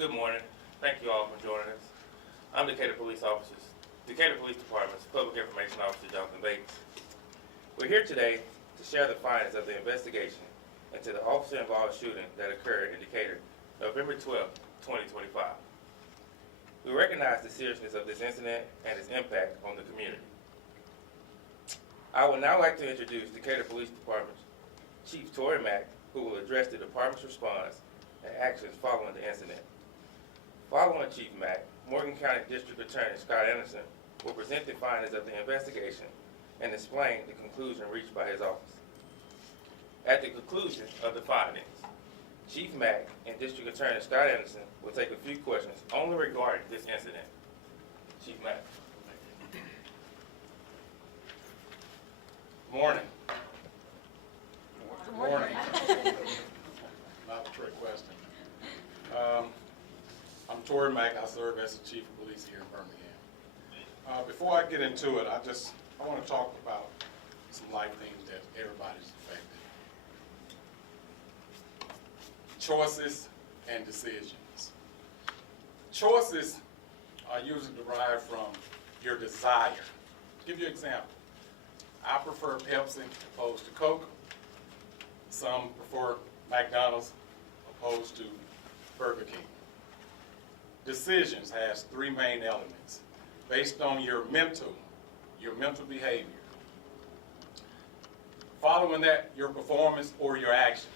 Good morning. Thank you all for joining us. I'm Decatur Police Department's Public Information Officer, Jonathan Bates. We're here today to share the findings of the investigation into the officer-involved shooting that occurred in Decatur, November 12, 2025. We recognize the seriousness of this incident and its impact on the community. I would now like to introduce Decatur Police Department's Chief Tory Mack, who will address the department's response and actions following the incident. Following Chief Mack, Morgan County District Attorney Scott Anderson will present the findings of the investigation and explain the conclusion reached by his office. At the conclusion of the findings, Chief Mack and District Attorney Scott Anderson will take a few questions only regarding this incident. Chief Mack. Morning. Good morning. Not a trick question. I'm Tory Mack. I serve as the Chief of Police here in Birmingham. Before I get into it, I want to talk about some life things that everybody's affected. Choices and decisions. Choices are usually derived from your desire. To give you an example, I prefer Pepsi opposed to Coke. Some prefer McDonald's opposed to Burger King. Decisions has three main elements based on your mental behavior. Following that, your performance or your actions.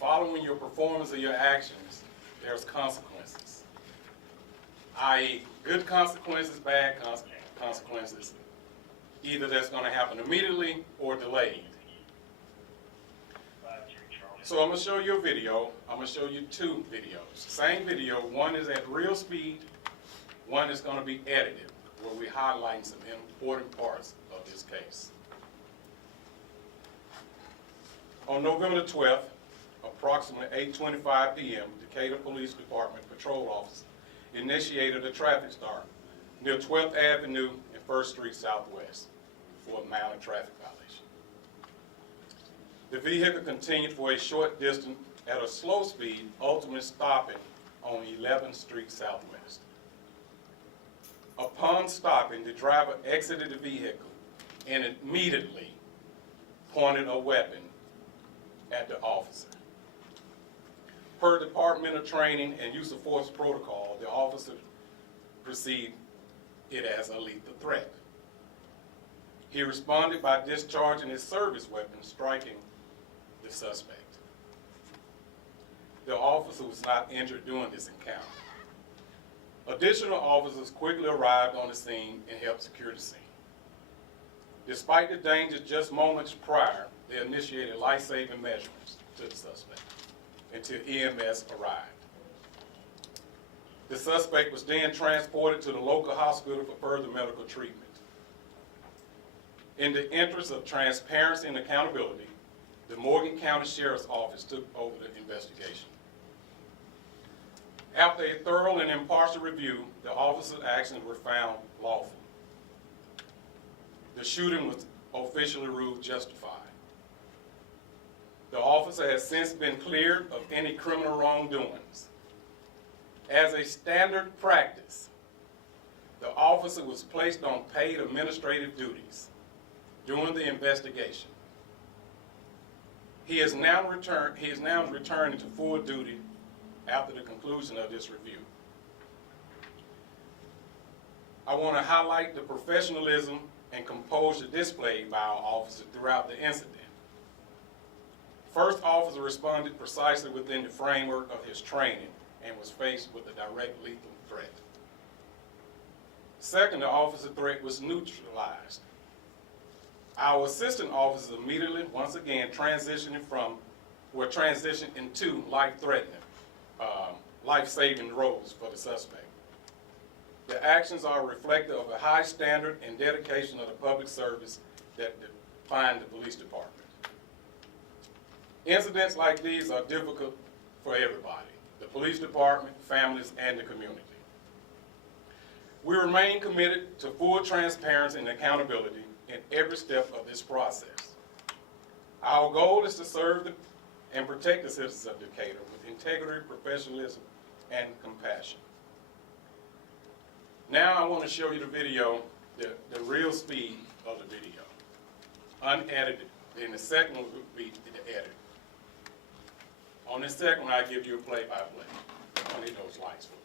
Following your performance or your actions, there's consequences, i.e. good consequences, bad consequences. Either that's going to happen immediately or delayed. So I'm going to show you a video. I'm going to show you two videos. Same video. One is at real speed. One is going to be edited, where we're highlighting some important parts of this case. On November 12th, approximately 8:25 p.m., Decatur Police Department patrol officer initiated a traffic stop near 12th Avenue and 1st Street Southwest for a minor traffic violation. The vehicle continued for a short distance at a slow speed, ultimately stopping on 11th Street Southwest. Upon stopping, the driver exited the vehicle and immediately pointed a weapon at the officer. Per Department of Training and Use of Force protocol, the officer perceived it as a lethal threat. He responded by discharging his service weapon, striking the suspect. The officer was not injured during this encounter. Additional officers quickly arrived on the scene and helped secure the scene. Despite the danger just moments prior, they initiated life-saving measures to the suspect until EMS arrived. The suspect was then transported to the local hospital for further medical treatment. In the interest of transparency and accountability, the Morgan County Sheriff's Office took over the investigation. After a thorough and impartial review, the officer's actions were found lawful. The shooting was officially ruled justified. The officer has since been cleared of any criminal wrongdoings. As a standard practice, the officer was placed on paid administrative duties during the investigation. He is now returning to full duty after the conclusion of this review. I want to highlight the professionalism and composure displayed by our officer throughout the incident. First officer responded precisely within the framework of his training and was faced with a direct lethal threat. Second, the officer's threat was neutralized. Our assistant officers immediately, once again, transitioned into life-threatening, life-saving roles for the suspect. The actions are reflective of a high standard and dedication of the public service that define the police department. Incidents like these are difficult for everybody, the police department, families, and the community. We remain committed to full transparency and accountability in every step of this process. Our goal is to serve and protect the citizens of Decatur with integrity, professionalism, and compassion. Now I want to show you the video, the real speed of the video, unedited. Then the second one would be the edit. On this second one, I give you a play-by-play. I need those lights for me.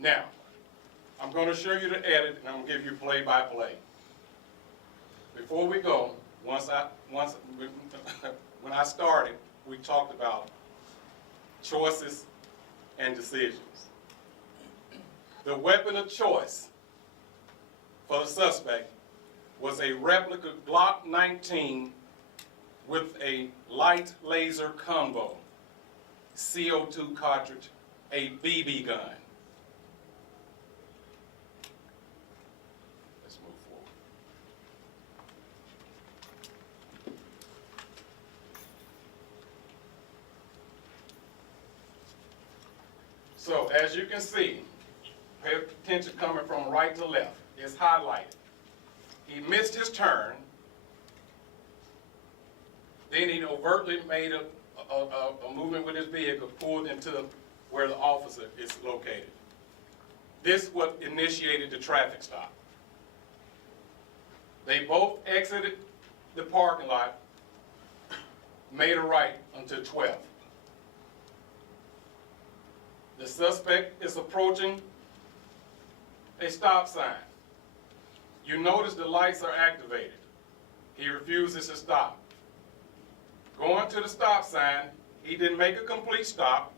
Now, I'm going to show you the edit, and I'm going to give you play-by-play. Before we go, when I started, we talked about choices and decisions. The weapon of choice for the suspect was a replica Glock 19 with a light laser combo, CO2 cartridge, a BB gun. Let's move forward. So as you can see, pay attention coming from right to left. It's highlighted. He missed his turn. Then he overtly made a movement with his vehicle, pulled into where the officer is located. This is what initiated the traffic stop. They both exited the parking lot, made a right onto 12th. The suspect is approaching a stop sign. You notice the lights are activated. He refuses to stop. Going to the stop sign, he didn't make a complete stop.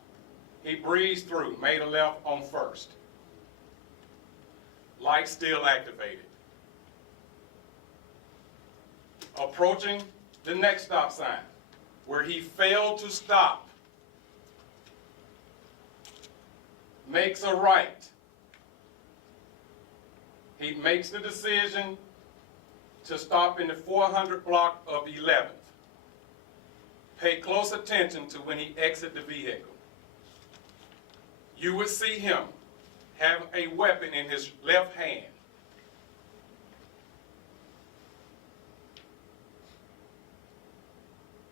He breezed through, made a left on First. Lights still activated. Approaching the next stop sign, where he failed to stop, makes a right. He makes the decision to stop in the 400 block of 11th. Pay close attention to when he exits the vehicle. You would see him have a weapon in his left hand.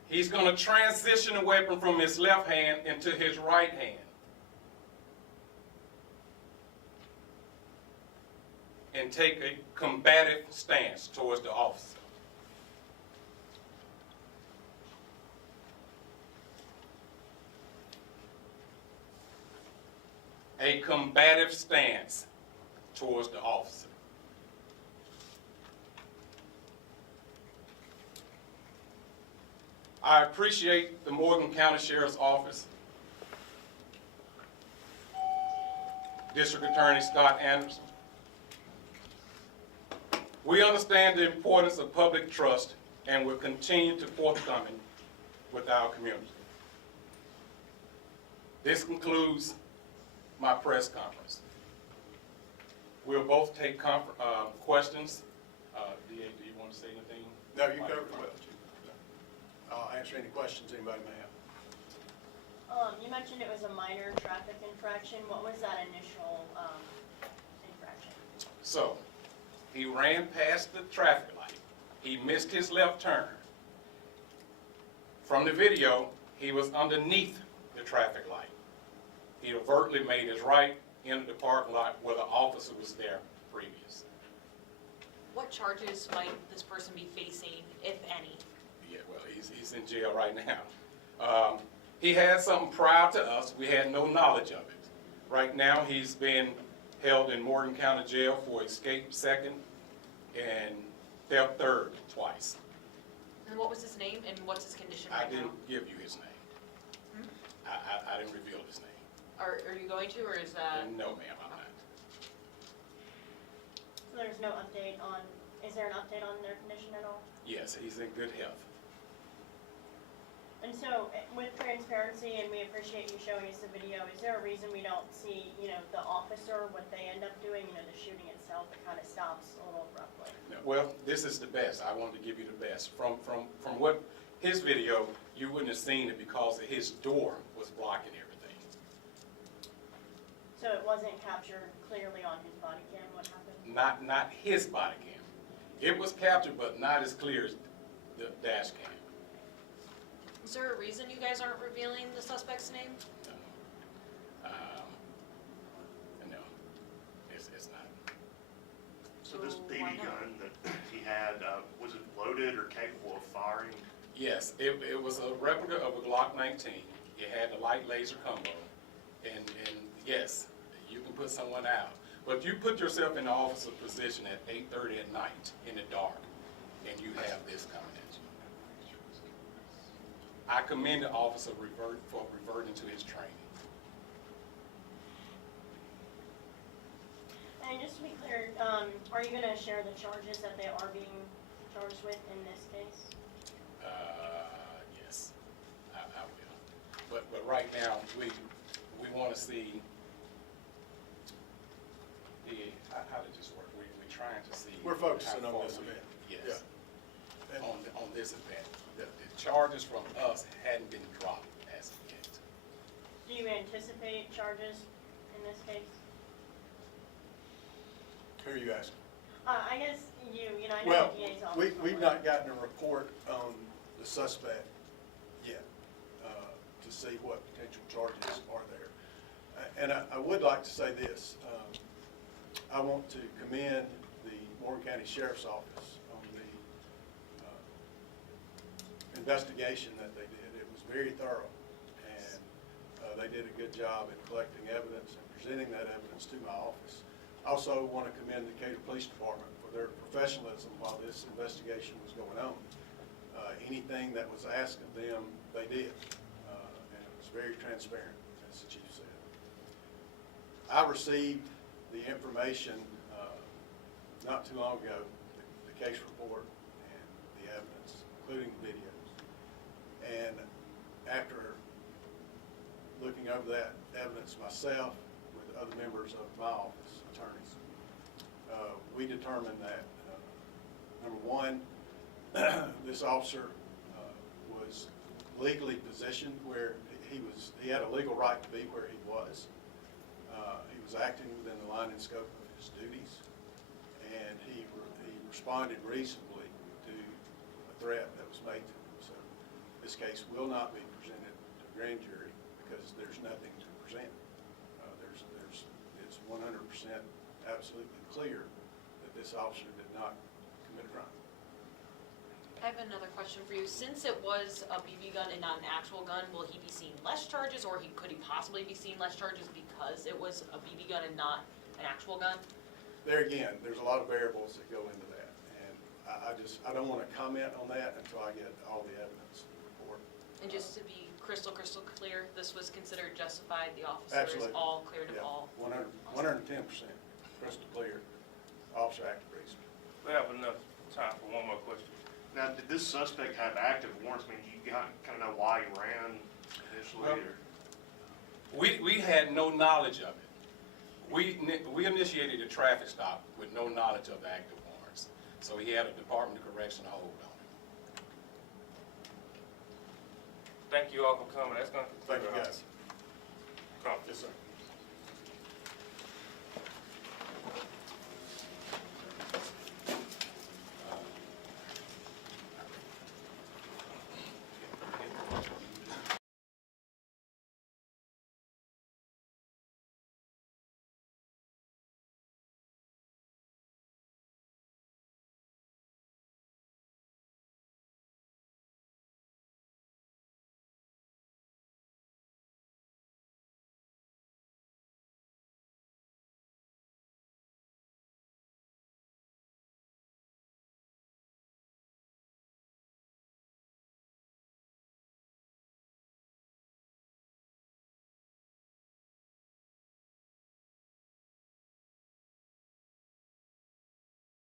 He's going to transition the weapon from his left hand into his right hand. And take a combative stance towards the officer. A combative stance towards the officer. I appreciate the Morgan County Sheriff's Office, District Attorney Scott Anderson. We understand the importance of public trust and will continue to forthcoming with our community. This concludes my press conference. We'll both take questions. DA, do you want to say anything? No, you covered it well. I'll answer any questions anybody may have. You mentioned it was a minor traffic infraction. What was that initial, infraction? So, he ran past the traffic light. He missed his left turn. From the video, he was underneath the traffic light. He overtly made his right into the parking lot where the officer was there previous. What charges might this person be facing, if any? Yeah, well, he's in jail right now. He had something prior to us. We had no knowledge of it. Right now, he's been held in Morgan County Jail for escape second and theft third twice. And what was his name and what's his condition I right now? didn't give you his name. I didn't reveal his name. Are you going to, or is that? No, ma'am, I'm not. So there's no update on, is there an update on their condition at all? Yes, he's in good health. And so, with transparency, and we appreciate you showing us the video, is there a reason we don't see, the officer, what they end up doing, the shooting itself, it kind of stops a little abruptly? No, well, this is the best. I wanted to give you the best. From what his video, you wouldn't have seen it because his door was blocking everything. So it wasn't captured clearly on his body cam, what happened? Not his body cam. It was captured, but not as clear as the dash cam. Is there a reason you guys aren't revealing the suspect's name? No, it's not. So this So BB why not? gun that he had, was it loaded or capable of firing? Yes, it was a replica of a Glock 19. It had the light laser combo, and yes, you can put someone out. But you put yourself in the officer position at 8:30 at night in the dark, and you have this coming at you. I commend the officer for reverting to his training. And just to be clear, are you gonna share the charges that they are being charged with in this case? Yes, I will. But right now, we want to see how did this work? We're trying to see. We're focusing how on far this we- event. Yes, And on this event. The charges from us hadn't been dropped as of yet. Do you anticipate charges in this case? who are you asking? I guess I know Well, the DA's office. we've not gotten a report on the suspect yet to see what potential charges are there. And I would like to say this. I want to commend the Morgan County Sheriff's Office on the investigation that they did. It was very thorough, and they did a good job at collecting evidence and presenting that evidence to my office. I also want to commend the Decatur Police Department for their professionalism while this investigation was going on. Anything that was asked of them, they did, and it was very transparent, as the chief said. I received the information not too long ago, the case report and the evidence, including the videos. And after looking over that evidence myself with other members of my office, attorneys, we determined that, number one, this officer was legally positioned where he had a legal right to be where he was. He was acting within the line and scope of his duties, and he responded reasonably to a threat that was made to him. So this case will not be presented to a grand jury because there's nothing to present. It's 100% absolutely clear that this officer did not commit a crime. I have another question for you. Since it was a BB gun and not an actual gun, will he be seeing less charges, or could he possibly be seeing less charges because it was a BB gun and not an actual gun? There again, there's a lot of variables that go into that, and I don't want to comment on that until I get all the evidence report. And just to be crystal clear, this was considered justified, the officer is Absolutely. all cleared of Yeah, all? 110%, crystal clear, officer acted reasonably. We have enough time for one more question. Now, did this suspect have active warrants? I mean, do you kind of know why he ran initially? Well, or? We had no knowledge of it. We initiated a traffic stop with no knowledge of active warrants. So he had a Department of Correction hold on him. Thank you all for coming. That's gonna Thank you, conclude our guys. conference. Yes, sir.